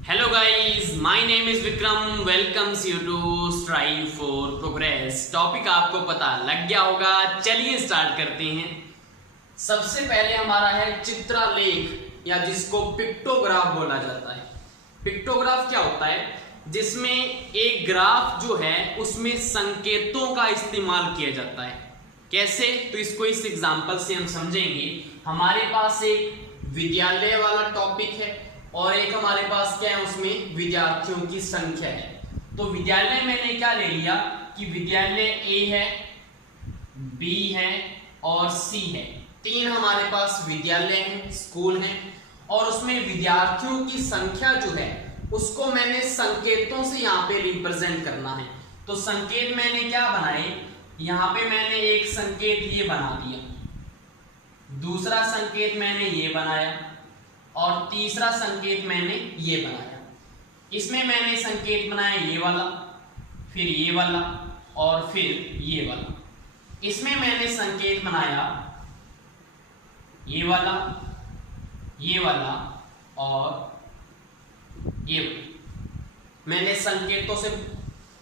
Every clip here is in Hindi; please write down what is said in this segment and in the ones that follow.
Hello guys, my name is Vikram. Welcomes you to strive for progress. Topic आपको पता लग गया होगा, चलिए स्टार्ट करते हैं। सबसे पहले हमारा है चित्रलेख या जिसको पिक्टोग्राफ बोला जाता है। पिक्टोग्राफ क्या होता है? जिसमें एक ग्राफ जो है उसमें संकेतों का इस्तेमाल किया जाता है। कैसे? तो इसको इस एग्जांपल से हम समझेंगे। हमारे पास एक विद्यालय वाला टॉपिक है और एक हमारे पास क्या है, उसमें विद्यार्थियों की संख्या है। तो विद्यालय मैंने क्या ले लिया कि विद्यालय ए है, बी है और सी है। तीन हमारे पास विद्यालय हैं, स्कूल हैं, और उसमें विद्यार्थियों की संख्या जो है उसको मैंने संकेतों से यहाँ पे रिप्रेजेंट करना है। तो संकेत मैंने क्या बनाए, यहाँ पे मैंने एक संकेत ये बना दिया, दूसरा संकेत मैंने ये बनाया और तीसरा संकेत मैंने ये बनाया। इसमें मैंने संकेत बनाया ये वाला, फिर ये वाला और फिर ये वाला। इसमें मैंने संकेत बनाया ये वाला और ये वाला। मैंने संकेतों से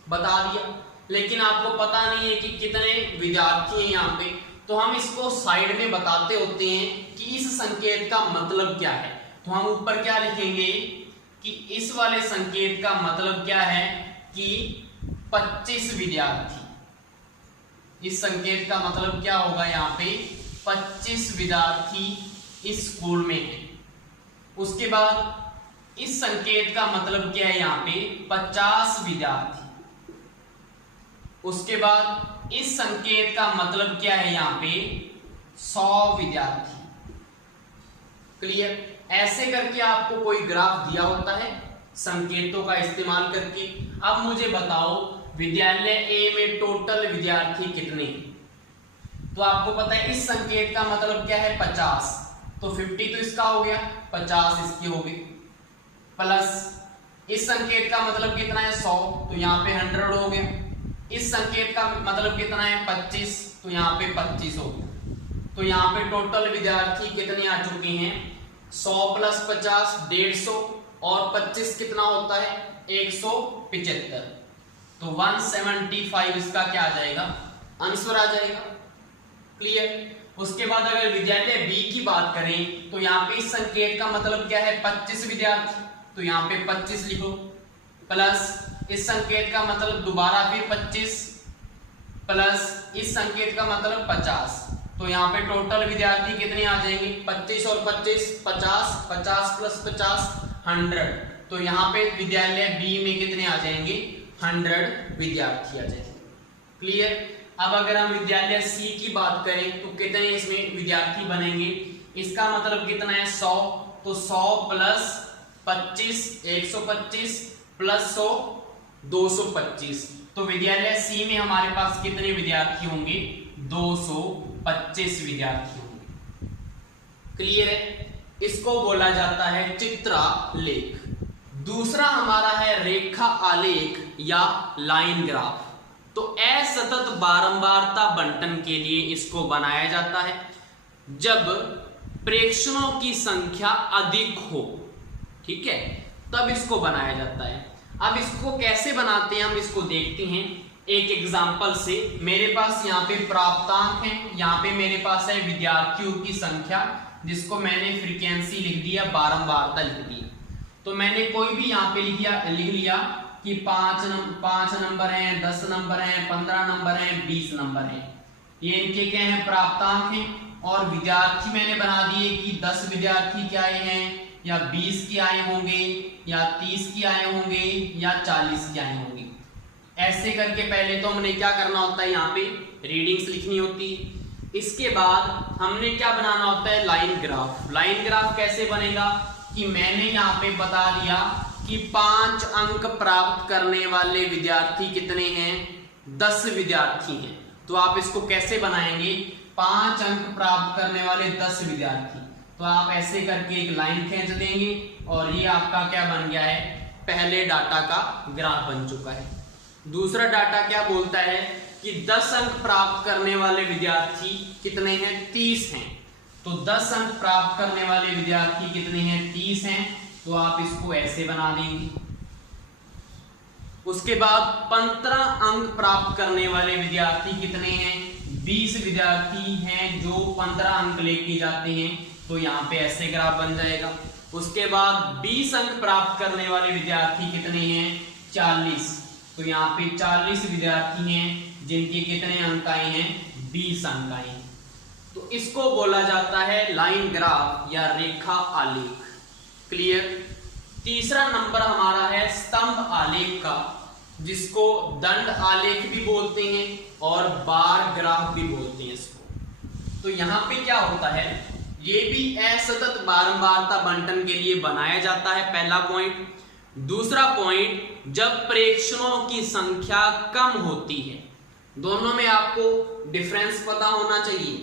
बता दिया, लेकिन आपको पता नहीं है कि कितने विद्यार्थी हैं यहाँ पे, तो हम इसको साइड में बताते होते हैं कि इस संकेत का मतलब क्या है। तो हम ऊपर क्या लिखेंगे कि इस वाले संकेत का मतलब क्या है कि 25 विद्यार्थी। इस संकेत का मतलब क्या होगा, यहाँ पे 25 विद्यार्थी इस स्कूल में है। उसके बाद इस संकेत का मतलब क्या है, यहाँ पे 50 विद्यार्थी। उसके बाद इस संकेत का मतलब क्या है, यहाँ पे 100 विद्यार्थी। क्लियर? ऐसे करके आपको कोई ग्राफ दिया होता है संकेतों का इस्तेमाल करके। अब मुझे बताओ विद्यालय ए में टोटल विद्यार्थी कितने हैं? तो आपको पता है इस संकेत का मतलब क्या है, 50। तो 50 तो इसका हो गया, 50 इसकी हो गई, प्लस इस संकेत का मतलब कितना है, 100, तो यहाँ पे 100 हो गया। इस संकेत का मतलब कितना है, 25, तो यहाँ पे 25 हो गया। तो यहाँ पे टोटल विद्यार्थी कितने आ चुके हैं, 100 प्लस 50 150, और 25 कितना होता है, 175। तो 175 इसका क्या आ जाएगा, आंसर आ जाएगा। क्लियर? उसके बाद अगर विद्यालय बी की बात करें तो यहाँ पे इस संकेत का मतलब क्या है, 25 विद्यार्थी, तो यहाँ पे 25 लिखो, प्लस इस संकेत का मतलब दोबारा फिर 25, प्लस इस संकेत का मतलब 50। तो यहाँ पे टोटल विद्यार्थी कितने आ जाएंगे, 25 और 25 50, 50 प्लस 50 100। तो यहाँ पे विद्यालय बी में कितने आ जाएंगे, 100 विद्यार्थी आ जाएंगे। क्लियर? अब अगर हम विद्यालय सी की बात करें तो कितने इसमें विद्यार्थी बनेंगे, इसका मतलब कितना है, 100। तो 100 प्लस 25 125 प्लस 100 225। तो विद्यालय सी में हमारे पास कितने विद्यार्थी होंगे, 225 विद्यार्थी होंगे। क्लियर है? इसको बोला जाता है चित्रलेख। दूसरा हमारा है रेखा आलेख या लाइन ग्राफ। तो असतत बारंबारता बंटन के लिए इसको बनाया जाता है जब प्रेक्षणों की संख्या अधिक हो। ठीक है, तब इसको बनाया जाता है। अब इसको कैसे बनाते हैं, हम इसको देखते हैं एक एग्जाम्पल से। मेरे पास यहाँ पे प्राप्तांक है, यहाँ पे मेरे पास है विद्यार्थियों की संख्या, जिसको मैंने फ्रीक्वेंसी लिख दिया, बारंबारता लिख दिया। तो मैंने कोई भी यहाँ पे लिख लिया कि 5 नंबर हैं, 10 नंबर हैं, 15 नंबर हैं, 20 नंबर हैं। ये इनके क्या हैं, प्राप्तांक हैं। और विद्यार्थी मैंने बना दिए कि 10 विद्यार्थी क्या आए हैं, या 20 की आए होंगे, या 30 की आए होंगे, या 40 की आए होंगे। ऐसे करके पहले तो हमने क्या करना होता है, यहाँ पे रीडिंग्स लिखनी होती है। इसके बाद हमने क्या बनाना होता है, लाइन ग्राफ। लाइन ग्राफ कैसे बनेगा कि मैंने यहाँ पे बता दिया कि 5 अंक प्राप्त करने वाले विद्यार्थी कितने हैं, 10 विद्यार्थी हैं। तो आप इसको कैसे बनाएंगे, 5 अंक प्राप्त करने वाले 10 विद्यार्थी। तो आप ऐसे करके एक लाइन खींच देंगे और ये आपका क्या बन गया है, पहले डाटा का ग्राफ बन चुका है। दूसरा डाटा क्या बोलता है कि 10 अंक प्राप्त करने वाले विद्यार्थी कितने हैं, 30 हैं। तो 10 अंक प्राप्त करने वाले विद्यार्थी कितने हैं, 30 हैं। तो आप इसको ऐसे बना देंगे। उसके बाद 15 अंक प्राप्त करने वाले विद्यार्थी कितने हैं? 20 विद्यार्थी हैं जो 15 अंक लेके जाते हैं, तो यहाँ पे ऐसे ग्राफ बन जाएगा। उसके बाद 20 अंक प्राप्त करने वाले विद्यार्थी कितने हैं? 40, तो यहाँ पे 40 विद्यार्थी हैं जिनके कितने अंक आए हैं? 20 अंक आए हैं। तो इसको बोला जाता है लाइन ग्राफ या रेखा आलेख। क्लियर। तीसरा नंबर हमारा है स्तंभ आलेख का, जिसको दंड आलेख भी बोलते हैं और बार ग्राफ भी बोलते हैं इसको। तो यहाँ पे क्या होता है, ये भी असतत बारंबारता बंटन के लिए बनाया जाता है, पहला पॉइंट। दूसरा पॉइंट, जब प्रेक्षणों की संख्या कम होती है, दोनों में आपको डिफरेंस पता होना चाहिए।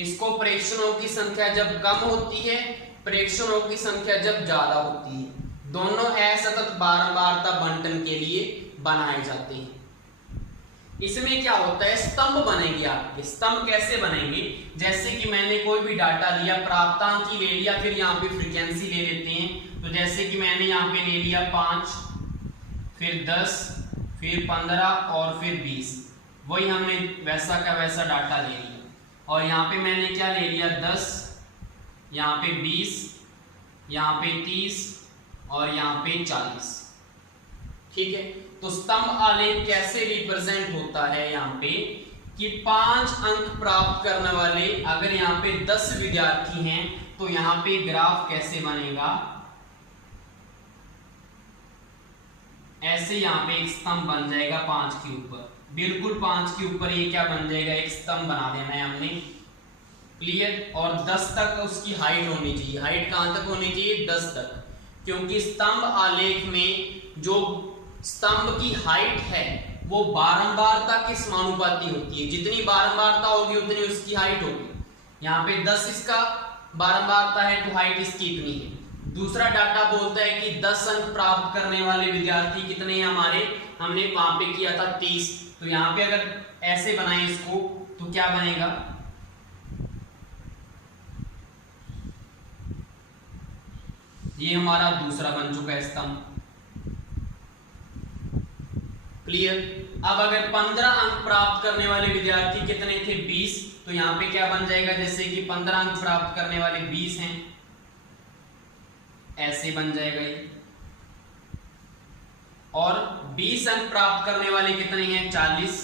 इसको प्रेक्षणों की संख्या जब कम होती है, प्रेक्षणों की संख्या जब ज्यादा होती है, दोनों असतत बारंबारता बंटन के लिए बनाए जाते हैं। इसमें क्या होता है, स्तंभ बनेंगे आपके। स्तंभ कैसे बनेंगे? जैसे कि मैंने कोई भी डाटा लिया, प्राप्तांक ले लिया, फिर यहाँ पे फ्रीक्वेंसी ले लेते हैं। तो जैसे कि मैंने यहाँ पे ले लिया 5, फिर 10, फिर 15 और फिर 20, वही हमने वैसा का वैसा डाटा ले लिया। और यहाँ पे मैंने क्या ले लिया, 10, यहाँ पे 20, यहाँ पे 30 और यहाँ पे 40। ठीक है। तो स्तंभ आलेख कैसे रिप्रेजेंट होता है यहाँ पे कि 5 अंक प्राप्त करने वाले अगर यहाँ पे 10 विद्यार्थी हैं, तो यहाँ पे ग्राफ कैसे बनेगा, ऐसे यहाँ पे एक स्तंभ बन जाएगा 5 के ऊपर, बिल्कुल 5 के ऊपर ये क्या बन जाएगा, एक स्तंभ बना देना है हमने। क्लियर। और 10 तक उसकी हाइट होनी चाहिए। हाइट कहां तक होनी चाहिए? 10 तक, क्योंकि स्तंभ आलेख में जो स्तंभ की हाइट है वो बारंबारता के समानुपाती होती है। जितनी बारंबारता होगी उतनी उसकी हाइट होगी। यहाँ पे 10 इसका बारंबारता है तो हाइट इसकी इतनी है। दूसरा डाटा बोलता है कि 10 अंक प्राप्त करने वाले विद्यार्थी कितने हैं हमारे, हमने वहां पे किया था 30। तो यहाँ पे अगर ऐसे बनाए इसको तो क्या बनेगा, ये हमारा दूसरा बन चुका है स्तंभ। क्लियर। अब अगर 15 अंक प्राप्त करने वाले विद्यार्थी कितने थे, 20, तो यहाँ पे क्या बन जाएगा, जैसे कि 15 अंक प्राप्त करने वाले 20 हैं, ऐसे बन जाएगा ये। और 20 अंक प्राप्त करने वाले कितने हैं, 40,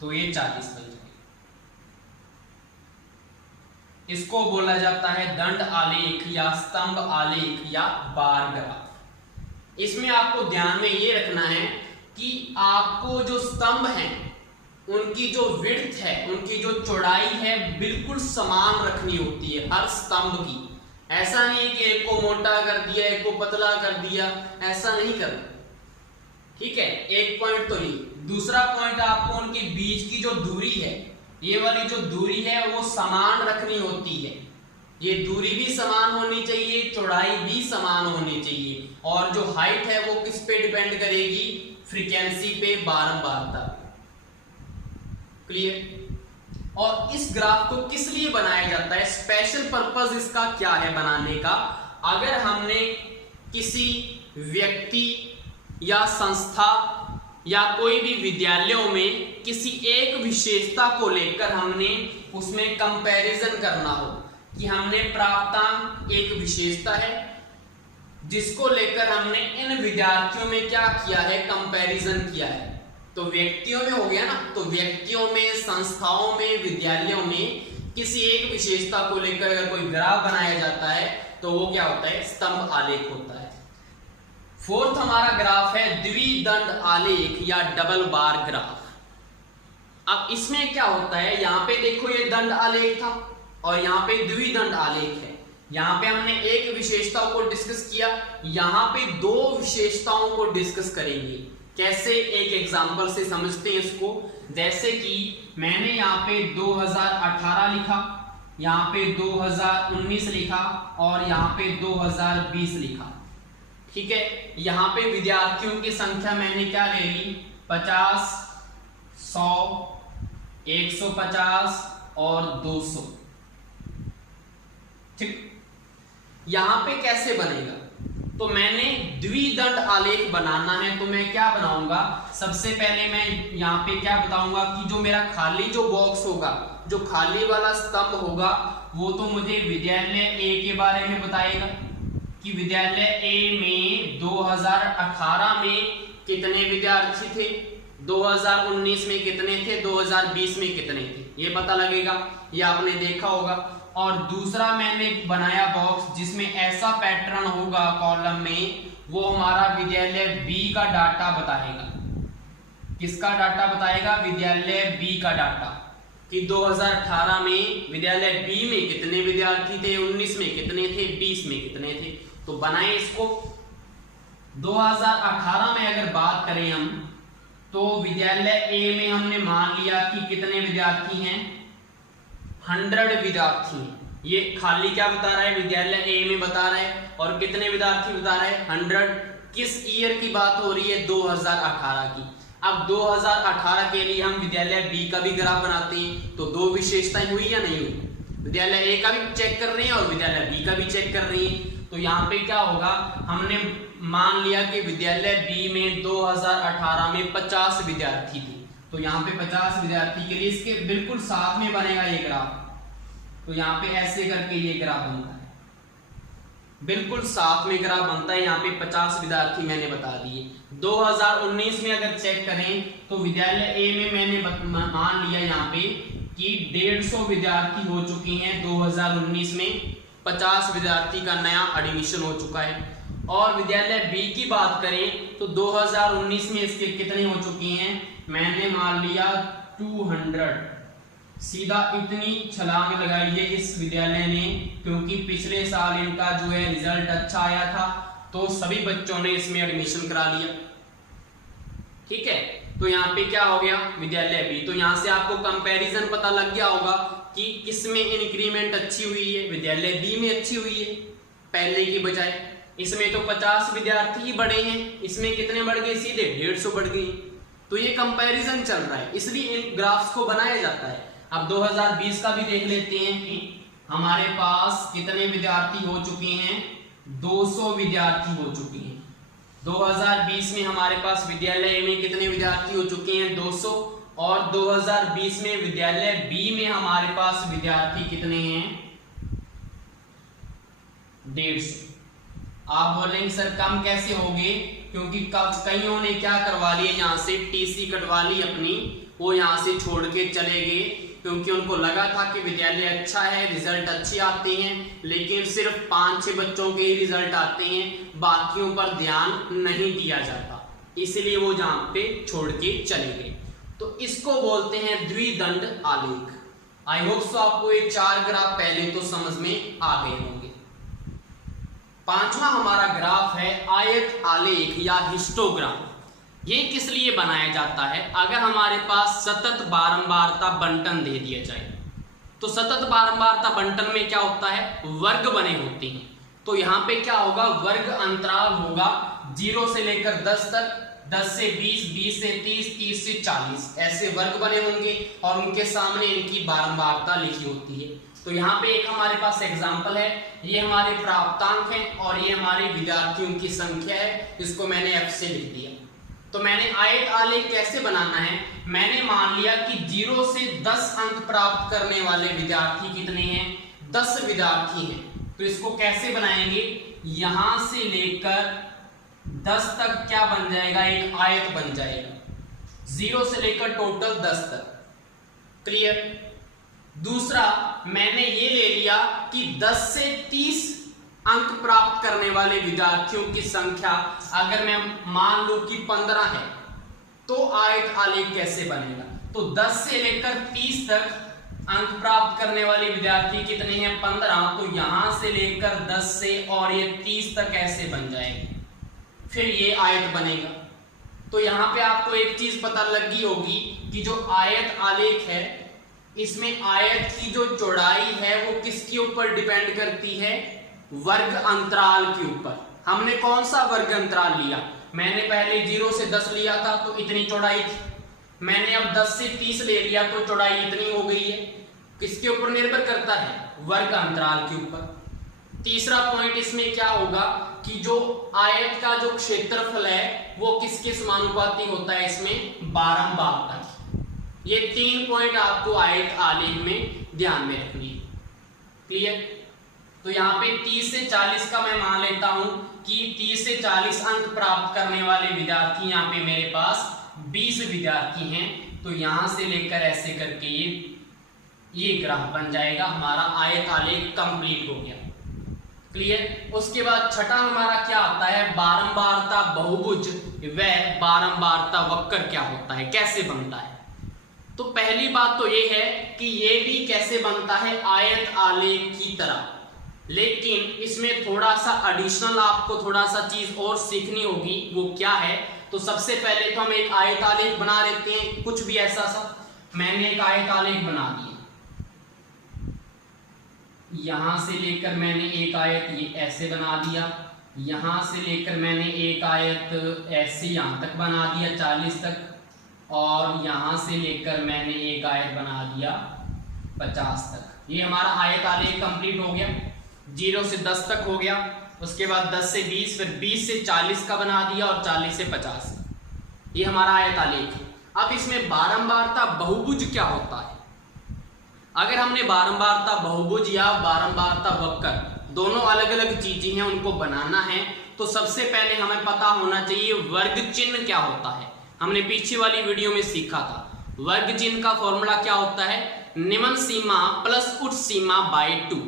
तो ये 40 बन जाएगा। इसको बोला जाता है दंड आलेख या स्तंभ आलेख या बार ग्राफ। इसमें आपको ध्यान में ये रखना है कि आपको जो स्तंभ हैं उनकी जो विड्थ है, उनकी जो चौड़ाई है, बिल्कुल समान रखनी होती है हर स्तंभ की। ऐसा नहीं है कि एक को मोटा कर दिया, एक को पतला कर दिया, ऐसा नहीं करना। ठीक है, एक पॉइंट तो नहीं। दूसरा पॉइंट, आपको उनके बीच की जो दूरी है, ये वाली जो दूरी है वो समान रखनी होती है। ये दूरी भी समान होनी चाहिए, चौड़ाई भी समान होनी चाहिए। और जो हाइट है वो किस पे डिपेंड करेगी, फ्रीक्वेंसी पे, बारंबारता। क्लियर। और इस ग्राफ को किस लिए बनाया जाता है, स्पेशल पर्पस इसका क्या है बनाने का। अगर हमने किसी व्यक्ति या संस्था या कोई भी विद्यालयों में किसी एक विशेषता को लेकर हमने उसमें कंपैरिजन करना हो कि हमने प्राप्तांक एक विशेषता है जिसको लेकर हमने इन विद्यार्थियों में क्या किया है, कंपैरिजन किया है। तो व्यक्तियों में हो गया ना, तो व्यक्तियों में, संस्थाओं में, विद्यालयों में किसी एक विशेषता को लेकर अगर कोई ग्राफ बनाया जाता है तो वो क्या होता है, स्तंभ आलेख होता है। फोर्थ हमारा ग्राफ है द्विदंड आलेख या डबल बार ग्राफ। अब इसमें क्या होता है, यहाँ पे देखो ये दंड आलेख था और यहाँ पे द्विदंड आलेख है। यहाँ पे हमने एक विशेषता को डिस्कस किया, यहाँ पे दो विशेषताओं को डिस्कस करेंगे। कैसे, एक एग्जांपल से समझते हैं इसको। जैसे कि मैंने यहाँ पे 2018 लिखा, यहाँ पे 2019 लिखा और यहाँ पे 2020 लिखा। ठीक है, यहाँ पे विद्यार्थियों की संख्या मैंने क्या ले ली, 50, 100, 150 और 200। ठीक, यहां पे कैसे बनेगा, तो मैंने द्विदंड आलेख बनाना है, तो मैं क्या बनाऊंगा, सबसे पहले मैं यहाँ पे क्या बताऊंगा कि जो मेरा खाली जो बॉक्स होगा, जो खाली वाला स्तंभ होगा, वो तो मुझे विद्यालय ए के बारे में बताएगा कि विद्यालय ए में 2018 में कितने विद्यार्थी थे, 2019 में कितने थे, 2020 में कितने थे, ये पता लगेगा, ये आपने देखा होगा। और दूसरा मैंने बनाया बॉक्स जिसमें ऐसा पैटर्न होगा कॉलम में, वो हमारा विद्यालय बी का डाटा बताएगा। किसका डाटा बताएगा, विद्यालय बी का डाटा, कि 2018 में विद्यालय बी में कितने विद्यार्थी थे, 19 में कितने थे, 20 में कितने थे। तो बनाए इसको। 2018 में अगर बात करें हम, तो विद्यालय ए में हमने मान लिया कि कितने विद्यार्थी हैं, 100 विद्यार्थी हैं। ये खाली क्या बता रहा है, विद्यालय ए में बता रहा है, और कितने विद्यार्थी बता रहा है, 100। किस ईयर की बात हो रही है, 2018 की। अब 2018 के लिए हम विद्यालय बी का भी ग्राफ बनाते हैं, तो दो विशेषताएं हुई या नहीं हुई, विद्यालय ए का भी चेक कर रहे हैं और विद्यालय बी का भी चेक कर रहे हैं। तो यहाँ पे क्या होगा, हमने मान लिया कि विद्यालय बी में 2018 में 50 विद्यार्थी थे, तो यहाँ पे 50 विद्यार्थी के लिए इसके बिल्कुल साथ में बनेगा ये ग्राफ। तो यहाँ पे ऐसे करके ये ग्राफ बनता है, बिल्कुल साथ में ग्राफ बनता है। यहाँ पे 50 विद्यार्थी मैंने बता दिए। 2019 में अगर चेक करें तो विद्यालय ए में मैंने मान लिया यहाँ पे कि 150 विद्यार्थी हो चुके हैं 2019 में, 50 विद्यार्थी का नया एडमिशन हो चुका है। और विद्यालय बी की बात करें तो 2019 में इसके कितने हो चुके हैं, मैंने मान लिया 200। सीधा इतनी छलांग लगाई है इस विद्यालय ने, क्योंकि पिछले साल इनका जो है रिजल्ट अच्छा आया था, तो सभी बच्चों ने इसमें एडमिशन करा लिया। ठीक है, तो यहाँ पे क्या हो गया, विद्यालय बी। तो यहाँ से आपको कंपैरिजन पता लग गया होगा कि किसमें इंक्रीमेंट अच्छी हुई है, विद्यालय बी में अच्छी हुई है पहले की बजाय। इसमें तो 50 विद्यार्थी ही बढ़े हैं, इसमें कितने बढ़ गए, सीधे 150 बढ़ गए। तो ये कंपैरिजन चल रहा है, इसलिए इन ग्राफ्स को बनाया जाता है। अब 2020 का भी देख लेते हैं कि हमारे पास कितने विद्यार्थी हो चुके हैं, 200 विद्यार्थी हो चुके हैं। 2020 में हमारे पास विद्यालय में कितने विद्यार्थी हो चुके हैं, 200। और 2020 में विद्यालय बी में हमारे पास विद्यार्थी कितने हैं, 150। आप बोलेंगे सर कम कैसे होंगे, क्योंकि कईयों ने क्या करवा लिया, यहाँ से टीसी कटवा ली अपनी, वो यहाँ से छोड़ के चले गए, क्योंकि उनको लगा था कि विद्यालय अच्छा है, रिजल्ट अच्छे आते हैं, लेकिन सिर्फ 5-6 बच्चों के ही रिजल्ट आते हैं, बाकियों पर ध्यान नहीं दिया जाता, इसलिए वो जहाँ पे छोड़ के चले गए। तो इसको बोलते हैं द्विदंड आलेख। आई होप सो आपको ये 4 ग्राफ पहले तो समझ में आ गए होंगे। पांचवा हमारा ग्राफ है आयत आलेख या हिस्टोग्राम। ये किस लिए बनाया जाता है, अगर हमारे पास सतत बारंबारता बंटन दे दिया जाए, तो सतत बारंबारता बंटन में क्या होता है, वर्ग बने होते हैं। तो यहाँ पे क्या होगा, वर्ग अंतराल होगा 0 से लेकर 10 तक, 10 से 20, 20 से 30, 30 से 40, ऐसे वर्ग बने होंगे और उनके सामने इनकी बारंबारता लिखी होती है। तो यहाँ पे एक हमारे पास एग्जाम्पल है, ये हमारे प्राप्तांक हैं और ये हमारे विद्यार्थियों की संख्या है, इसको मैंने F से लिख दिया। तो मैंने आयत आलेख कैसे बनाना है, मैंने मान लिया कि 0 से 10 अंक प्राप्त करने वाले विद्यार्थी कितने हैं, 10 विद्यार्थी हैं। तो इसको कैसे बनाएंगे, यहां से लेकर 10 तक क्या बन जाएगा, एक आयत बन जाएगा, 0 से लेकर टोटल 10 तक। क्लियर। दूसरा मैंने ये ले लिया कि 10 से 30 अंक प्राप्त करने वाले विद्यार्थियों की संख्या अगर मैं मान लूं कि 15 है, तो आयत आलेख कैसे बनेगा, तो 10 से लेकर 30 तक अंक प्राप्त करने वाले विद्यार्थी कितने हैं, 15। तो यहां से लेकर 10 से और ये 30 तक ऐसे बन जाएंगे, फिर ये आयत बनेगा। तो यहाँ पे आपको एक चीज पता लगी होगी कि जो आयत आलेख है, इसमें आयत की जो चौड़ाई है वो किसके ऊपर डिपेंड करती है, वर्ग अंतराल के ऊपर। हमने कौन सा वर्ग अंतराल लिया, मैंने पहले 0 से 10 लिया था तो इतनी चौड़ाई थी, मैंने अब 10 से 30 ले लिया तो चौड़ाई इतनी हो गई है। किसके ऊपर निर्भर करता है, वर्ग अंतराल के ऊपर। तीसरा पॉइंट इसमें क्या होगा कि जो आयत का जो क्षेत्रफल है वो किसके समानुपाती होता है, इसमें बारंबारता की। ये 3 पॉइंट आपको आयत आलेख में ध्यान में रखनी है। क्लियर? तो यहाँ पे 30 से 40 का मैं मान लेता हूं कि 30 से 40 अंक प्राप्त करने वाले विद्यार्थी यहाँ पे मेरे पास 20 विद्यार्थी हैं। तो यहां से लेकर ऐसे करके ये ग्राफ बन जाएगा, हमारा आयत आलेख कंप्लीट हो गया। क्लियर? उसके बाद छठा हमारा क्या आता है, बारंबारता बहुभुज व बारंबारता वक्र क्या होता है, कैसे बनता है। तो पहली बात तो ये है कि ये भी कैसे बनता है, आयत आलेख की तरह, लेकिन इसमें थोड़ा सा एडिशनल आपको थोड़ा सा चीज और सीखनी होगी। वो क्या है, तो सबसे पहले तो हम एक आयत आलेख बना लेते हैं, कुछ भी ऐसा सा। मैंने एक आयत आलेख बना दिया, यहां से लेकर मैंने एक आयत ये ऐसे बना दिया, यहां से लेकर मैंने एक आयत ऐसे यहां तक बना दिया 40 तक, और यहां से लेकर मैंने एक आयत बना दिया 50 तक। ये हमारा आयत आलेख कंप्लीट हो गया। 0 से 10 तक हो गया, उसके बाद 10 से 20, फिर 20 से 40 का बना दिया और 40 से 50। ये हमारा आयत आलेख है। अब इसमें बारंबारता बहुभुज क्या होता है। अगर हमने बारंबारता बहुभुज या बारंबारता वक्र दोनों अलग अलग चीजें हैं, उनको बनाना है, तो सबसे पहले हमें पता होना चाहिए वर्ग चिन्ह क्या होता है। हमने पीछे वाली वीडियो में सीखा था वर्ग चिन्ह का फॉर्मूला क्या होता है, निम्न सीमा प्लस उच्च सीमा बाय 2।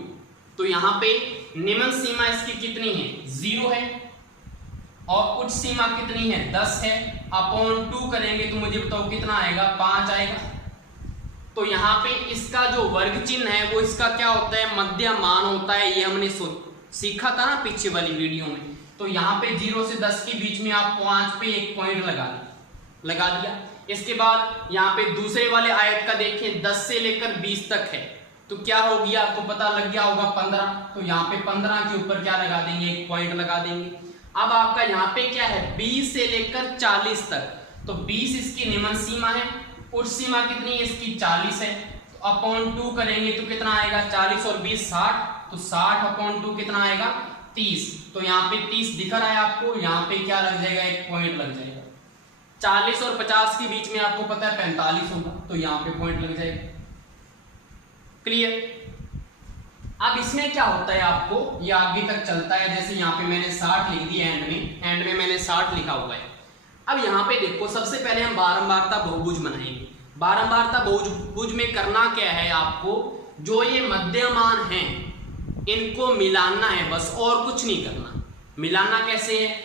तो यहाँ पे निम्न सीमा इसकी कितनी है, 0 है, और उच्च सीमा कितनी है, 10 है। अपॉन 2 करेंगे तो मुझे बताओ कितना आएगा, 5 आएगा। तो यहाँ पे इसका जो वर्ग चिन्ह है वो इसका क्या होता है, मध्य मान होता है। ये हमने सीखा था ना पीछे वाली वीडियो में। तो यहाँ पे 0 से 10 के बीच में आप 5 पे एक पॉइंट लगा दिया। इसके बाद यहाँ पे दूसरे वाले आयत का देखें, 10 से लेकर 20 तक है, तो क्या हो गया, आपको पता लग गया होगा 15। तो यहाँ पे 15 के ऊपर क्या लगा देंगे, एक पॉइंट लगा देंगे। अब आपका यहाँ पे क्या है, 20 से लेकर 40 तक, तो 20 इसकी निम्न सीमा है, उच्च सीमा कितनी है इसकी, 40 है। तो अपॉन 2 करेंगे तो कितना आएगा, 40 और 20 60, तो 60 अपॉन 2 कितना आएगा, 30। तो यहाँ पे 30 दिख रहा है आपको, यहाँ पे क्या लग जाएगा, एक पॉइंट लग जाएगा। 40 और 50 के बीच में आपको पता है 45 होगा, तो यहाँ पे पॉइंट लग जाएगा। क्लियर? अब इसमें क्या होता है, आपको ये आगे तक चलता है। जैसे यहाँ पे मैंने 60 लिख दिया, एंड में मैंने 60 लिखा हुआ है। अब यहाँ पे देखो, सबसे पहले हम बारंबारता बहुभुज बनाएंगे। बारंबारता बहुभुज में करना क्या है, आपको जो ये मध्यमान हैं इनको मिलाना है, बस और कुछ नहीं करना। मिलाना कैसे है,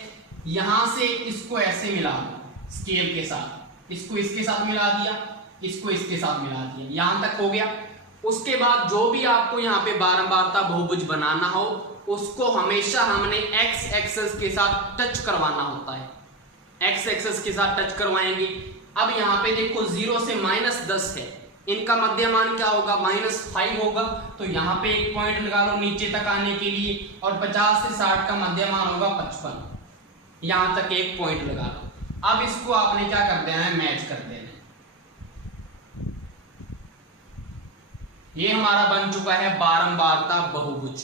यहां से इसको ऐसे मिला दो स्केल के साथ, इसको इसके साथ मिला दिया, इसको इसके साथ मिला दिया, यहां तक हो गया। उसके बाद जो भी आपको यहाँ पे बारंबारता बहुभुज बनाना हो उसको हमेशा हमने एक्स एक्सिस के साथ टच करवाना होता है, एक्स एक्सिस के साथ टच करवाएंगे। अब यहाँ पे देखो 0 से -10 है, इनका मध्यमान क्या होगा, -5 होगा। तो यहाँ पे एक पॉइंट लगा लो नीचे तक आने के लिए, और 50 से 60 का मध्यमान होगा 55, यहां तक एक पॉइंट लगा लो। अब इसको आपने क्या कर देना है, मैच कर देना है। ये हमारा बन चुका है बारंबारता बहुभुज।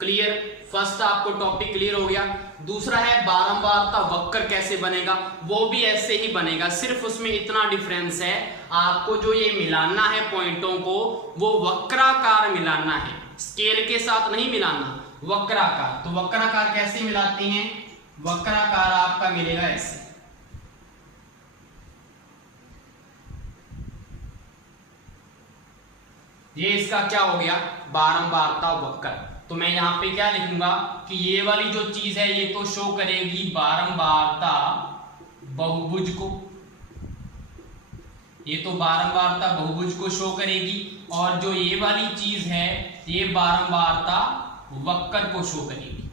क्लियर? फर्स्ट आपको टॉपिक क्लियर हो गया। दूसरा है बारंबारता वक्र कैसे बनेगा, वो भी ऐसे ही बनेगा, सिर्फ उसमें इतना डिफरेंस है, आपको जो ये मिलाना है पॉइंटों को वो वक्राकार मिलाना है, स्केल के साथ नहीं मिलाना, वक्राकार। तो वक्राकार कैसे मिलाते हैं, वक्राकार आपका मिलेगा ऐसे, ये इसका क्या हो गया, बारंबारता वक्र। तो मैं यहां पे क्या लिखूंगा कि ये वाली जो चीज है ये तो शो करेगी बारंबारता बहुभुज को, ये तो बारंबारता बहुभुज को शो करेगी, और जो ये वाली चीज है ये बारंबारता वक्र को शो करेगी।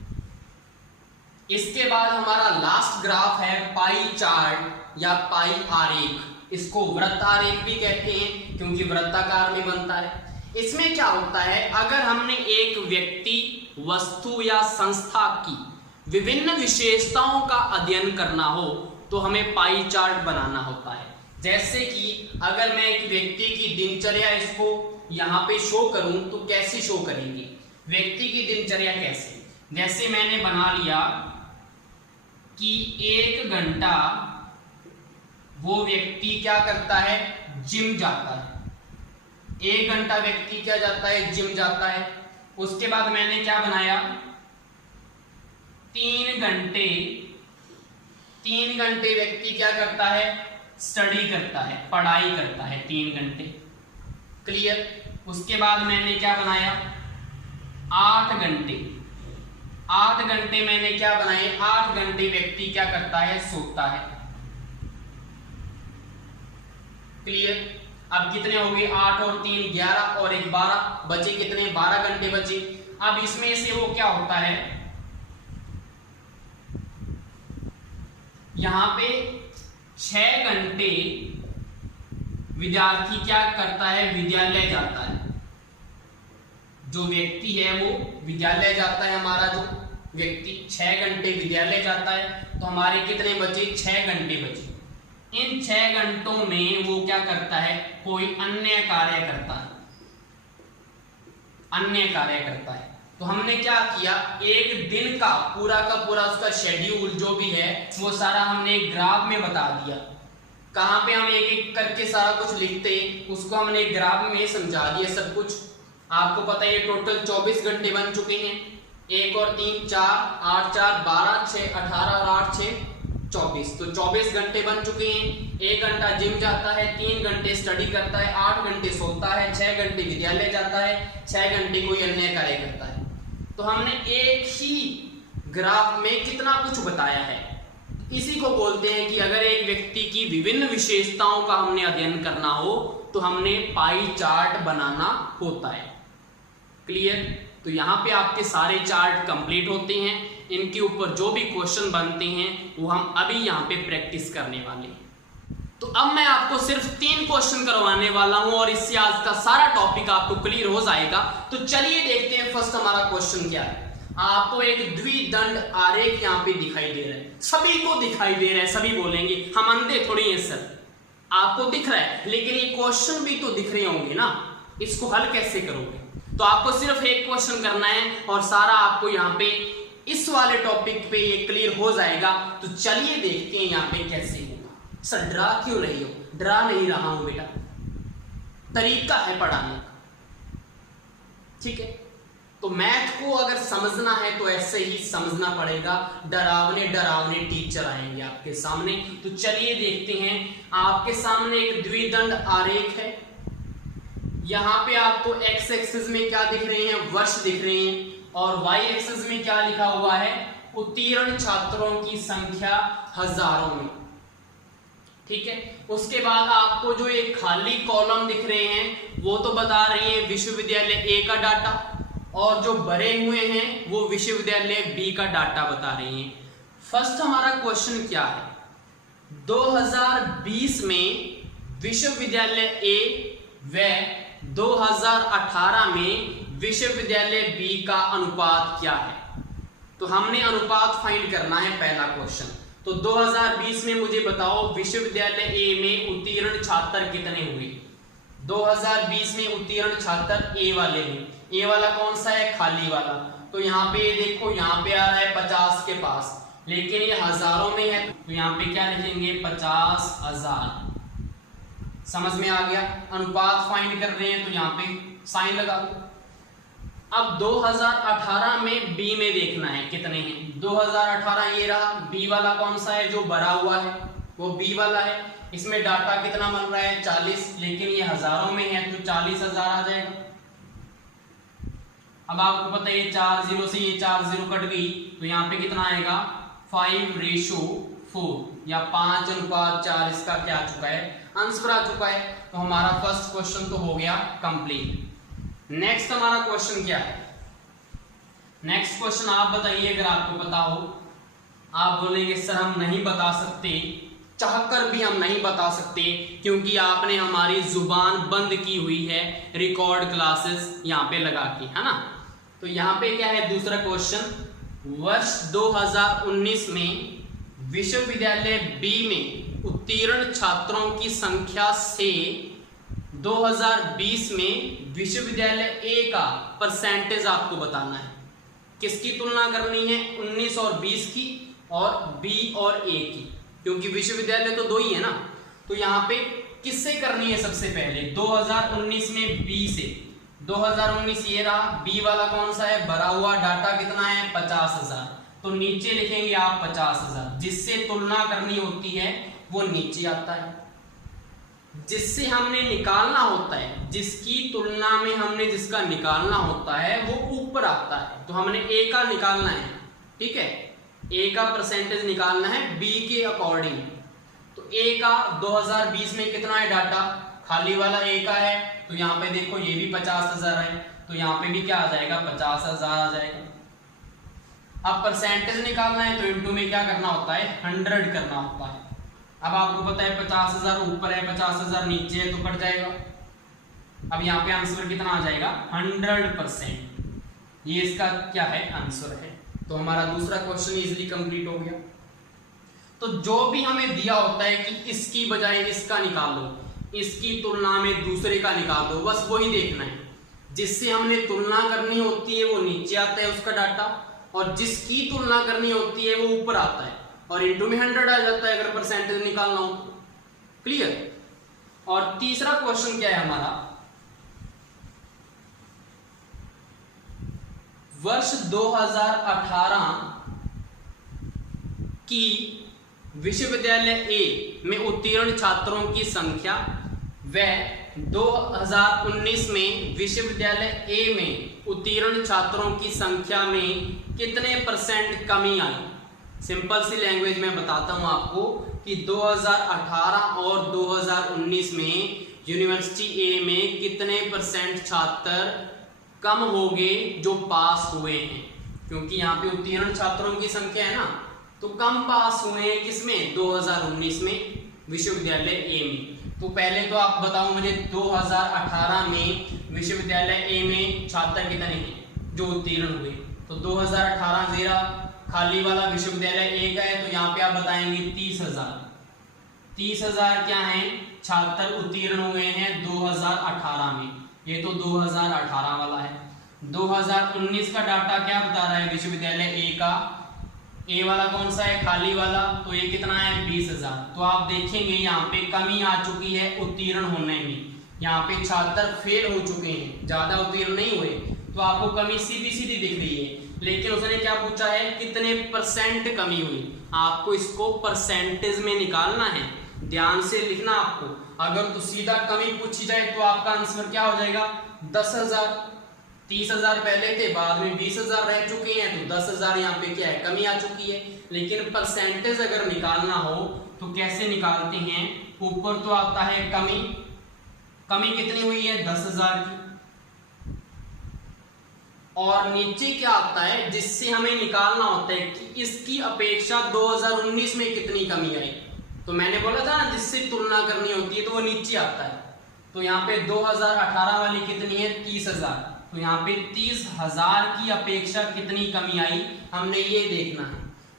इसके बाद हमारा लास्ट ग्राफ है पाई चार्ट या पाई आरेख, इसको वृत्त आरेख भी कहते हैं क्योंकि वृत्ताकार में बनता है। इसमें क्या होता है, अगर हमने एक व्यक्ति, वस्तु या संस्था की विभिन्न विशेषताओं का अध्ययन करना हो तो हमें पाई चार्ट बनाना होता है। जैसे कि अगर मैं एक व्यक्ति की दिनचर्या इसको यहाँ पे शो करूं तो कैसे शो करेंगे, व्यक्ति की दिनचर्या कैसे, जैसे मैंने बना लिया कि 1 घंटा वो व्यक्ति क्या करता है, जिम जाता है। 1 घंटा व्यक्ति क्या जाता है, जिम जाता है। उसके बाद मैंने क्या बनाया, 3 घंटे व्यक्ति क्या करता है, स्टडी करता है, पढ़ाई करता है 3 घंटे। क्लियर। उसके बाद मैंने क्या बनाया, 8 घंटे मैंने क्या बनाए, 8 घंटे व्यक्ति क्या करता है, सोता है। क्लियर। अब कितने हो गए, 8 और 3 11 और 1 12, बचे कितने, 12 घंटे बचे। अब इसमें से वो क्या होता है, यहां पे 6 घंटे विद्यार्थी क्या करता है, विद्यालय जाता है। जो व्यक्ति है वो विद्यालय जाता है, हमारा जो व्यक्ति 6 घंटे विद्यालय जाता है। तो हमारे कितने बचे, 6 घंटे बचे। इन 6 घंटों में वो क्या करता है, कोई अन्य कार्य करता है। तो हमने क्या किया, एक दिन का पूरा उसका शेड्यूल जो भी है वो सारा हमने ग्राफ में बता दिया। कहां पे हम एक एक करके सारा कुछ लिखते उसको हमने ग्राफ में समझा दिया सब कुछ। आपको पता है टोटल 24 घंटे बन चुके हैं। 1 और 3 4, 8 4 12, 6 18 और 8 6 24। तो 24 घंटे बन चुके हैं। 1 घंटा जिम जाता है, 3 घंटे स्टडी करता है, 8 घंटे सोता है, 6 घंटे विद्यालय जाता है, 6 घंटे कोई अन्य कार्य करता है। तो हमने एक ही ग्राफ में कितना कुछ बताया है। इसी को बोलते हैं कि अगर एक व्यक्ति की विभिन्न विशेषताओं का हमने अध्ययन करना हो तो हमने पाई चार्ट बनाना होता है। क्लियर। तो यहाँ पे आपके सारे चार्ट कंप्लीट होते हैं। इनके ऊपर जो भी क्वेश्चन बनते हैं वो हम अभी यहाँ पे प्रैक्टिस करने वाले हैं। तो अब मैं आपको सिर्फ 3 क्वेश्चन करवाने वाला हूं और इससे आज का सारा टॉपिक आपको क्लियर हो जाएगा। तो चलिए देखते हैं फर्स्ट हमारा क्वेश्चन क्या है। आपको एक द्विदंड आरेख यहाँ पे दिखाई दे रहा है, सभी को दिखाई दे रहा है, सभी बोलेंगे हम अंधे थोड़ी हैं सर, आपको दिख रहा है, लेकिन ये क्वेश्चन भी तो दिख रहे होंगे ना, इसको हल कैसे करोगे। तो आपको सिर्फ एक क्वेश्चन करना है और सारा आपको यहाँ पे इस वाले टॉपिक पे ये क्लियर हो जाएगा। तो चलिए देखते हैं यहाँ पे कैसे होगा। सर डरा क्यों रही हो, डरा नहीं रहा हूं बेटा, तरीका है पढ़ाने का, ठीक है। तो मैथ को अगर समझना है तो ऐसे ही समझना पड़ेगा। डरावने टीचर आएंगे आपके सामने। तो चलिए देखते हैं। आपके सामने एक द्विदंड आरेख है। यहां पे आपको एक्स एक्सिस में क्या दिख रहे हैं, वर्ष दिख रहे हैं, और वाई एक्सिस में क्या लिखा हुआ है, उत्तीर्ण छात्रों की संख्या हजारों में, ठीक है। उसके बाद आपको जो एक खाली कॉलम दिख रहे हैं वो तो बता रही है विश्वविद्यालय ए का डाटा, और जो भरे हुए हैं वो विश्वविद्यालय बी का डाटा बता रही हैं। फर्स्ट हमारा क्वेश्चन क्या है, 2020 में विश्वविद्यालय ए व 2018 में विश्वविद्यालय बी का अनुपात क्या है। तो हमने अनुपात फाइंड करना है, पहला क्वेश्चन। तो 2020 में मुझे बताओ विश्वविद्यालय ए में उत्तीर्ण छात्र कितने हुए। 2020 में उत्तीर्ण छात्र ए वाले हैं। ए वाला कौन सा है, खाली वाला। तो यहाँ पे देखो, यहाँ पे आ रहा है 50 के पास, लेकिन ये हजारों में है, तो यहाँ पे क्या लिखेंगे, 50,000। समझ में आ गया। अनुपात फाइंड कर रहे हैं तो यहाँ पे साइन लगा दो। अब 2018 में बी में देखना है कितने हैं। 2018 ये रहा, बी वाला कौन सा है जो भरा हुआ है, वो बी वाला है। इसमें डाटा कितना बन रहा है, 40, लेकिन ये हजारों में है तो 40,000 आ जाएगा। अब आपको पता है ये 4 0 से ये 4 0 कट गई, तो यहाँ पे कितना आएगा, 5:4 या 5:4। इसका क्या आ चुका है, आंसर आ चुका है। तो हमारा फर्स्ट क्वेश्चन तो हो गया कंप्लीट। नेक्स्ट हमारा क्वेश्चन क्या है। नेक्स्ट क्वेश्चन आप बताइए, अगर आपको पता हो। आप बोलेंगे सर हम नहीं बता सकते, चाहकर भी हम नहीं बता सकते, क्योंकि आपने हमारी जुबान बंद की हुई है रिकॉर्ड क्लासेस यहाँ पे लगा के, है ना। तो यहाँ पे क्या है, दूसरा क्वेश्चन, वर्ष 2019 में विश्वविद्यालय बी में उत्तीर्ण छात्रों की संख्या से 2020 में विश्वविद्यालय ए का परसेंटेज आपको बताना है। किसकी तुलना करनी है? 19 और 20 की, और बी और ए की, क्योंकि विश्वविद्यालय तो दो ही है ना। तो यहाँ पे किससे करनी है? सबसे पहले 2019 में बी से। 2019 ये रहा, बी वाला कौन सा है? भरा हुआ डाटा कितना है? 50,000। तो नीचे लिखेंगे आप 50,000। जिससे तुलना करनी होती है वो नीचे आता है, जिससे हमने निकालना होता है, जिसकी तुलना में हमने जिसका निकालना होता है वो ऊपर आता है। तो हमने ए का निकालना है, ठीक है, ए का परसेंटेज निकालना है बी के अकॉर्डिंग। तो ए का 2020 में कितना है डाटा? खाली वाला ए का है, तो यहाँ पे देखो ये भी 50,000 है, तो यहाँ पे भी क्या आ जाएगा? 50,000 आ जाएगा। अब परसेंटेज निकालना है तो इनटू में क्या करना होता है? 100 करना होता है। अब आपको पता है 50,000 ऊपर है, 50,000 नीचे है, तो कट जाएगा। अब यहाँ पे आंसर कितना आ जाएगा? 100%। ये इसका क्या है? आंसर है। तो हमारा दूसरा क्वेश्चन इजीली कंप्लीट हो गया। तो जो भी हमें दिया होता है कि इसकी बजाय इसका निकाल लो, इसकी तुलना में दूसरे का निकाल दो, बस वही देखना है। जिससे हमने तुलना करनी होती है वो नीचे आता है उसका डाटा, और जिसकी तुलना करनी होती है वो ऊपर आता है, और इनटू में 100 आ जाता है अगर परसेंटेज निकालना हो। क्लियर? और तीसरा क्वेश्चन क्या है हमारा? वर्ष 2018 की विश्वविद्यालय ए में उत्तीर्ण छात्रों की संख्या व 2019 में विश्वविद्यालय ए में उत्तीर्ण छात्रों की संख्या में कितने % कमी आई? सिंपल सी लैंग्वेज में बताता हूं आपको कि 2018 और 2019 में यूनिवर्सिटी ए में कितने % छात्र कम हो गए जो पास हुए हैं, क्योंकि यहाँ पे उत्तीर्ण छात्रों की संख्या है ना, तो कम पास हुए हैं किसमें? 2019 में विश्वविद्यालय ए में। तो पहले तो आप बताओ मुझे 2018 में विश्वविद्यालय ए में छात्र कितने हैं जो उत्तीर्ण हुए? तो 2018 जेरा खाली वाला विश्वविद्यालय ए का है, तो यहाँ पे आप बताएंगे 30,000। 30,000 क्या है? छात्र उत्तीर्ण हुए हैं 2018 में। ये तो 2018 वाला है। 2019 का डाटा क्या बता रहा है विश्वविद्यालय ए का? ए वाला कौन सा है? खाली वाला। तो ये कितना है? 20,000। तो आप देखेंगे यहाँ पे कमी आ चुकी है उत्तीर्ण होने में। यहाँ पे छात्र फेल हो चुके हैं, ज्यादा उत्तीर्ण नहीं हुए, तो आपको कमी सीधी सीधी दिख रही है। लेकिन उसने क्या पूछा है? कितने % कमी हुई? आपको इसको परसेंटेज में निकालना है, ध्यान से लिखना आपको। अगर तो सीधा कमी पूछी जाए तो आपका आंसर क्या हो जाएगा? 10,000। 30,000 पहले थे, बाद में 20,000 रह चुके हैं, तो 10,000 यहाँ पे क्या है? कमी आ चुकी है। लेकिन परसेंटेज अगर निकालना हो तो कैसे निकालते हैं? ऊपर तो आता है कमी, कमी कितनी हुई है? 10,000 की, और नीचे क्या आता है? जिससे हमें निकालना होता है कि इसकी अपेक्षा 2019 में कितनी कमी आई। तो मैंने बोला था ना जिससे तुलना करनी होती है तो वो नीचे आता है। तो यहाँ पे 2018 वाली कितनी है? 30,000। तो यहाँ पे 30,000 की अपेक्षा कितनी कमी आई हमने ये देखना है।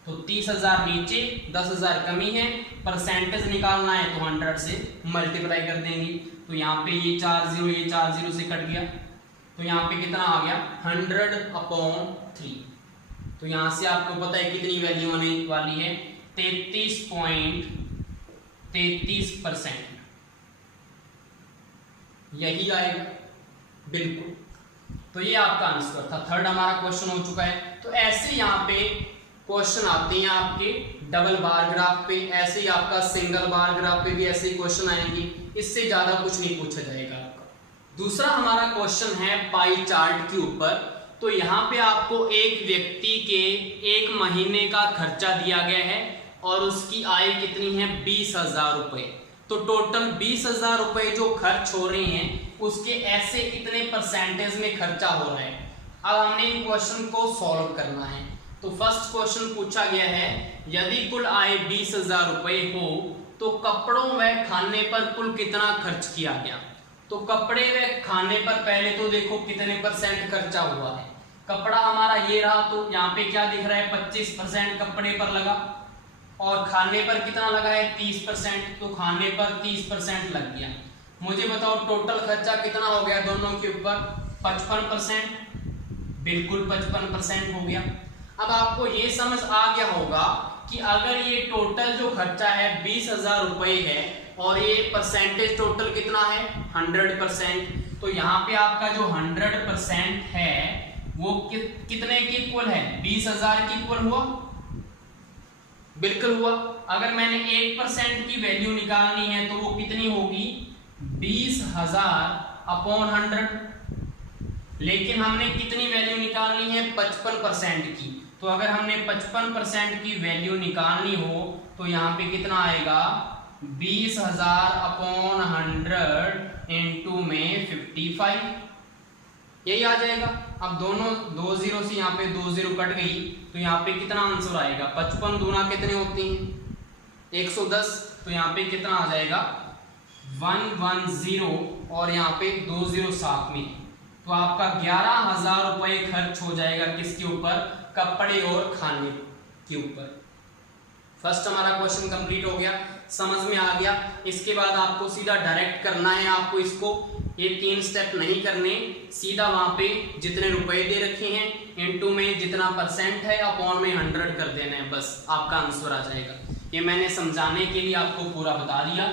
तो 30,000 नीचे, 10,000 कमी है, परसेंटेज निकालना है तो 100 से मल्टीप्लाई कर देंगे। तो यहाँ पे ये 4 0 से कट गया, तो यहाँ पे कितना आ गया? 100/3। तो यहाँ से आपको पता है कितनी वैल्यू आने वाली है? 33.33%। यही आएगा बिल्कुल। तो ये आपका आंसर था। थर्ड हमारा क्वेश्चन हो चुका है। तो ऐसे यहाँ पे क्वेश्चन आते हैं आपके डबल बार ग्राफ पे, ऐसे ही आपका सिंगल बार ग्राफ पे भी ऐसे क्वेश्चन आएंगे। इससे ज्यादा कुछ नहीं पूछा जाएगा आपका। दूसरा हमारा क्वेश्चन है पाई चार्ट के ऊपर। तो यहाँ पे आपको एक व्यक्ति के 1 महीने का खर्चा दिया गया है और उसकी आय कितनी है? 20,000 रुपए। तो टोटल 20,000 रुपए जो खर्च हो रहे हैं उसके ऐसे कितने % में खर्चा हो रहा है। अब हमने इन क्वेश्चन को सॉल्व करना है। तो फर्स्ट क्वेश्चन पूछा गया है, यदि कुल आय 20,000 रुपए हो तो कपड़ों व खाने पर कुल कितना खर्च किया गया। तो कपड़े व खाने पर पहले तो देखो कितने % खर्चा हुआ है। कपड़ा हमारा ये रहा, तो यहाँ पे क्या दिख रहा है? 25% कपड़े पर लगा, और खाने पर कितना लगा है? 30%। तो खाने पर 30% लग गया। मुझे बताओ टोटल खर्चा कितना हो गया दोनों के ऊपर? 55%, बिल्कुल 55% हो गया। अब आपको ये समझ आ गया होगा कि अगर ये टोटल जो खर्चा है 20,000 रुपए है और ये परसेंटेज टोटल कितना है 100%, तो यहाँ पे आपका जो 100% है वो कितने के इक्वल है? 20,000 के इक्वल हुआ, बिल्कुल हुआ। अगर मैंने 1% की वैल्यू निकालनी है तो वो कितनी होगी? 20,000 अपॉन 100। लेकिन हमने कितनी वैल्यू निकालनी है? 55% की। तो अगर हमने 55% की वैल्यू निकालनी हो तो यहाँ पे कितना आएगा? 20,000 अपॉन 100 इंटू में 55, यही आ जाएगा। अब दोनों 2 जीरो से यहाँ पे 2 जीरो कट गई तो यहाँ पे कितना आंसर आएगा? 55 दूना कितने होती हैं? 110। तो यहाँ पे कितना आ जाएगा? 110 और यहाँ पे 2 जीरो साथ में, तो आपका 11,000 रुपए खर्च हो जाएगा किसके ऊपर? कपड़े और खाने के ऊपर। फर्स्ट हमारा क्वेश्चन कंप्लीट हो गया, समझ में आ गया। इसके बाद आपको सीधा डायरेक्ट करना है, आपको इसको ये 3 स्टेप नहीं करने, सीधा वहां पे जितने रुपए दे रखे हैं इनटू में जितना परसेंट है अपॉन में 100 कर देना है, बस आपका आंसर आ जाएगा। ये मैंने समझाने के लिए आपको पूरा बता दिया।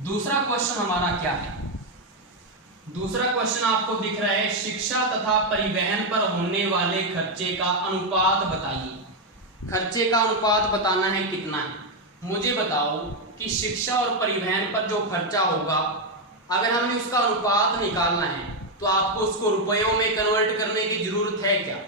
दूसरा क्वेश्चन हमारा क्या है? दूसरा क्वेश्चन आपको दिख रहा है, शिक्षा तथा परिवहन पर होने वाले खर्चे का अनुपात बताइए। खर्चे का अनुपात बताना है कितना है। मुझे बताओ कि शिक्षा और परिवहन पर जो खर्चा होगा, अगर हमने उसका अनुपात निकालना है तो आपको उसको रुपयों में कन्वर्ट करने की जरूरत है क्या?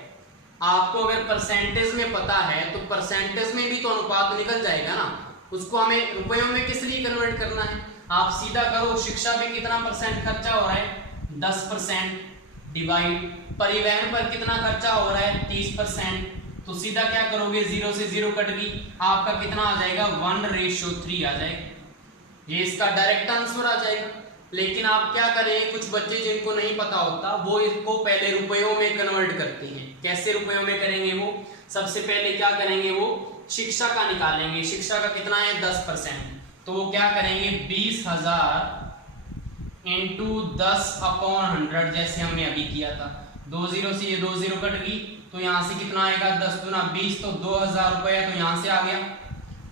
आपको अगर परसेंटेज में पता है तो परसेंटेज में भी तो अनुपात निकल जाएगा ना, उसको हमें रुपयों में किस लिए कन्वर्ट करना है? आप सीधा करो, शिक्षा पे कितना परसेंट खर्चा हो रहा है? 10%, डिवाइड परिवहन पर कितना खर्चा हो रहा है? 30%, तो सीधा क्या करोगे? 0 से 0 कट गई, आपका कितना आ जाएगा? 1:3 आ जाएगा। ये इसका डायरेक्ट आंसर आ जाएगा। लेकिन आप क्या करें, कुछ बच्चे जिनको नहीं पता होता वो इसको पहले रुपयों में कन्वर्ट करते हैं। कैसे रुपयों में करेंगे? वो सबसे पहले क्या करेंगे, वो शिक्षा का निकालेंगे। शिक्षा का कितना है? 10%, तो वो क्या करेंगे? 20,000 इंटू 10 अपॉन 100, जैसे हमने अभी किया था। 2 जीरो से ये 2 जीरो कट गई, तो यहाँ से कितना आएगा? 10 दूना 20, तो 2,000 रुपया तो यहाँ से आ गया।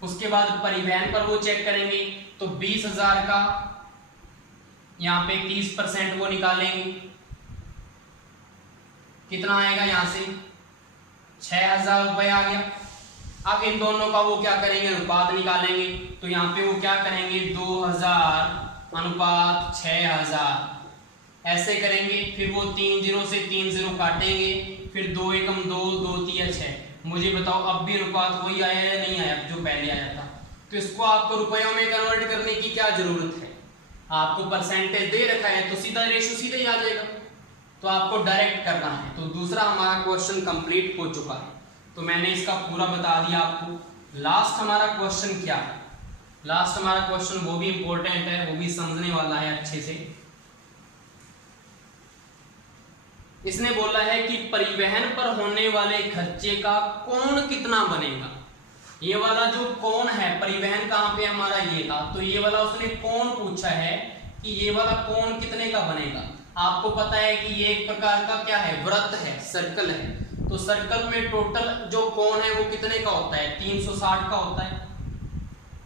उसके बाद परिवहन पर वो चेक करेंगे, तो 20,000 का यहाँ पे 30% वो निकालेंगे, कितना आएगा? यहाँ से 6,000 रुपये आ गया। अब इन दोनों का वो क्या करेंगे? अनुपात निकालेंगे, तो यहाँ पे वो क्या करेंगे? 2,000 अनुपात 6,000, ऐसे करेंगे। फिर वो 3 जीरो से 3 जीरो काटेंगे, फिर 2 एकम 2, 2 तिया 6। मुझे बताओ अब भी अनुपात वही आया या नहीं आया जो पहले आया था? तो इसको आपको रुपयों में कन्वर्ट करने की क्या जरूरत है? आपको परसेंटेज दे रखा है तो सीधा रेशो सीधे ही आ जाएगा, तो आपको डायरेक्ट करना है। तो दूसरा हमारा क्वेश्चन कंप्लीट हो चुका है, तो मैंने इसका पूरा बता दिया आपको। लास्ट हमारा क्वेश्चन क्या है? लास्ट हमारा क्वेश्चन वो भी इंपॉर्टेंट है, वो भी समझने वाला है अच्छे से। इसने बोला है कि परिवहन पर होने वाले खर्चे का कौन कितना बनेगा। ये वाला जो कौन है, परिवहन कहाँ पे हमारा ये था, तो ये वाला उसने कौन पूछा है कि ये वाला कौन कितने का बनेगा। आपको पता है कि ये एक प्रकार का क्या है? वृत्त है, सर्कल है। तो सर्कल में टोटल जो कोण है वो कितने का होता है? 360 का होता है।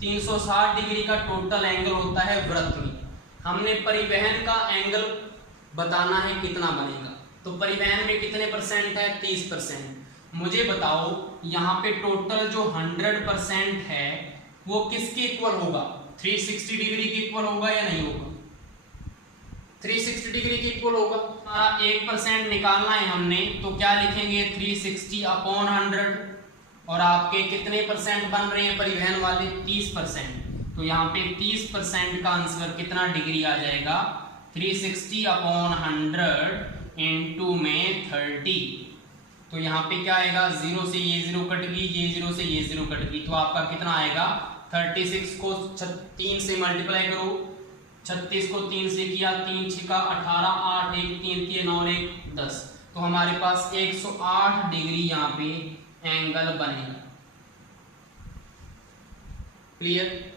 360 डिग्री का टोटल एंगल होता है वृत्त में। हमने परिवहन का एंगल बताना है कितना बनेगा, तो परिवहन में कितने परसेंट है? 30%। मुझे बताओ यहाँ पे टोटल जो 100% है वो किसके इक्वल होगा? 360 डिग्री के इक्वल होगा या नहीं होगा? 360 डिग्री के इक्वल होगा। 1% निकालना है हमने, तो क्या लिखेंगे? 360 अपॉन 100, और आपके कितने परसेंट बन रहे हैं परिवहन वाले? 30%। तो यहाँ पे 30% का आंसर कितना डिग्री आ जाएगा? 360 अपॉन 100 इंटू में 30। तो यहाँ पे क्या आएगा? 0 से ये 0 कट गई, ये 0 से ये 0 कट गई, तो आपका कितना आएगा? 36 को 3 से मल्टीप्लाई करो, 36 को 3 से किया, 3 6 का 18, 8 1 3 3 9 1 10, तो हमारे पास 108 डिग्री यहाँ पे एंगल बनेगा। क्लियर?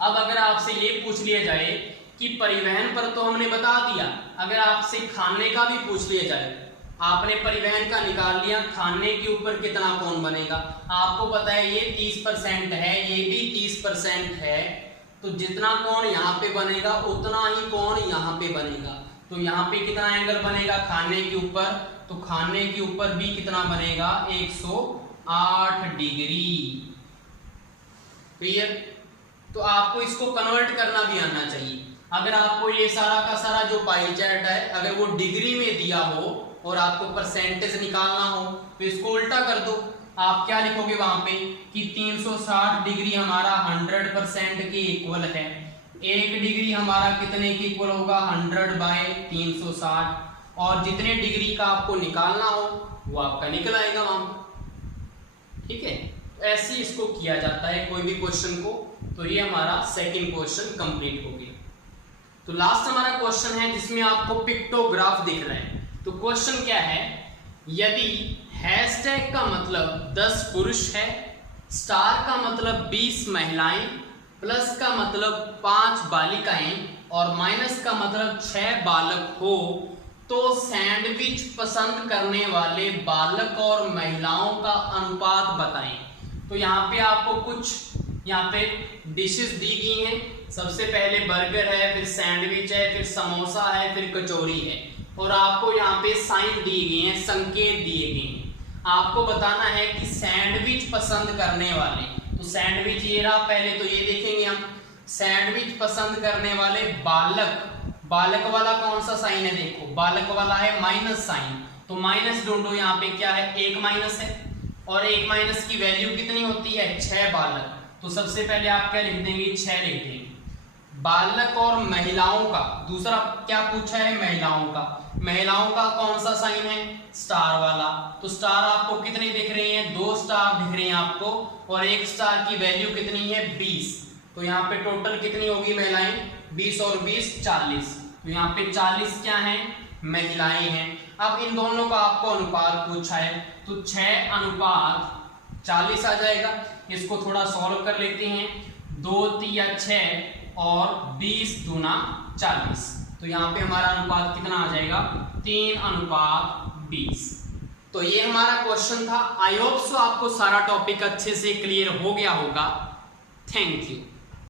अब अगर आपसे ये पूछ लिया जाए कि परिवहन पर तो हमने बता दिया, अगर आपसे खाने का भी पूछ लिया जाए, आपने परिवहन का निकाल लिया, खाने के ऊपर कितना कोण बनेगा, आपको पता है ये 30% है, ये भी 30% है, तो जितना कोण यहाँ पे बनेगा उतना ही कोण यहाँ पे बनेगा। तो यहाँ पे कितना एंगल बनेगा खाने के ऊपर, तो खाने के ऊपर भी कितना बनेगा 108 डिग्री। क्लियर? तो आपको इसको कन्वर्ट करना भी आना चाहिए। अगर आपको ये सारा का सारा जो पाई चार्ट है अगर वो डिग्री में दिया हो और आपको परसेंटेज निकालना हो तो इसको उल्टा कर दो। आप क्या लिखोगे वहां पे कि 360 डिग्री हमारा 100% के इक्वल है, 1 डिग्री हमारा कितने के इक्वल होगा 100/360, और जितने डिग्री का आपको निकालना हो वो आपका निकल आएगा वहां पे। ठीक है, ऐसे इसको किया जाता है कोई भी क्वेश्चन को। तो ये हमारा सेकंड क्वेश्चन कंप्लीट हो गया। तो लास्ट हमारा क्वेश्चन है जिसमें आपको पिक्टोग्राफ दिख रहा है। तो क्वेश्चन क्या है, यदि हैशटैग का मतलब 10 पुरुष है, स्टार का मतलब 20 महिलाएं, प्लस का मतलब 5 बालिकाएं और माइनस का मतलब 6 बालक हो, तो सैंडविच पसंद करने वाले बालक और महिलाओं का अनुपात बताएं। तो यहाँ पे आपको कुछ यहाँ पे डिशेस दी गई हैं। सबसे पहले बर्गर है, फिर सैंडविच है, फिर समोसा है, फिर कचौरी है, और आपको यहाँ पे साइन दिए गए हैं, संकेत दिए गए हैं। आपको बताना है कि सैंडविच पसंद करने वाले, तो सैंडविच ये रहा, पहले तो ये देखेंगे हम, सैंडविच पसंद करने वाले बालक, बालक वाला कौन सा साइन है, देखो बालक वाला है माइनस साइन, तो माइनस ढूंढो, यहाँ पे क्या है 1 माइनस है, और 1 माइनस की वैल्यू कितनी होती है 6 बालक। तो सबसे पहले आप क्या लिख देंगे 6 लिख देंगे। बालक और महिलाओं का, दूसरा क्या पूछा है महिलाओं का, महिलाओं का कौन सा साइन है स्टार वाला, तो स्टार आपको कितनी दिख रही है 2 स्टार दिख रही हैं आपको, और 1 स्टार की वैल्यू कितनी है 20। तो यहाँ पे टोटल कितनी होगी महिलाएं 20 और 20 40, तो यहाँ पे 40 क्या है महिलाएं हैं। अब इन दोनों का आपको अनुपात पूछा है, तो 6:40 आ जाएगा। इसको थोड़ा सॉल्व कर लेते हैं, 2 तिया 6 और 20 दूना 40, तो यहाँ पे हमारा अनुपात कितना आ जाएगा 3:20। तो ये हमारा क्वेश्चन था। आई होप सो आपको सारा टॉपिक अच्छे से क्लियर हो गया होगा। Thank you.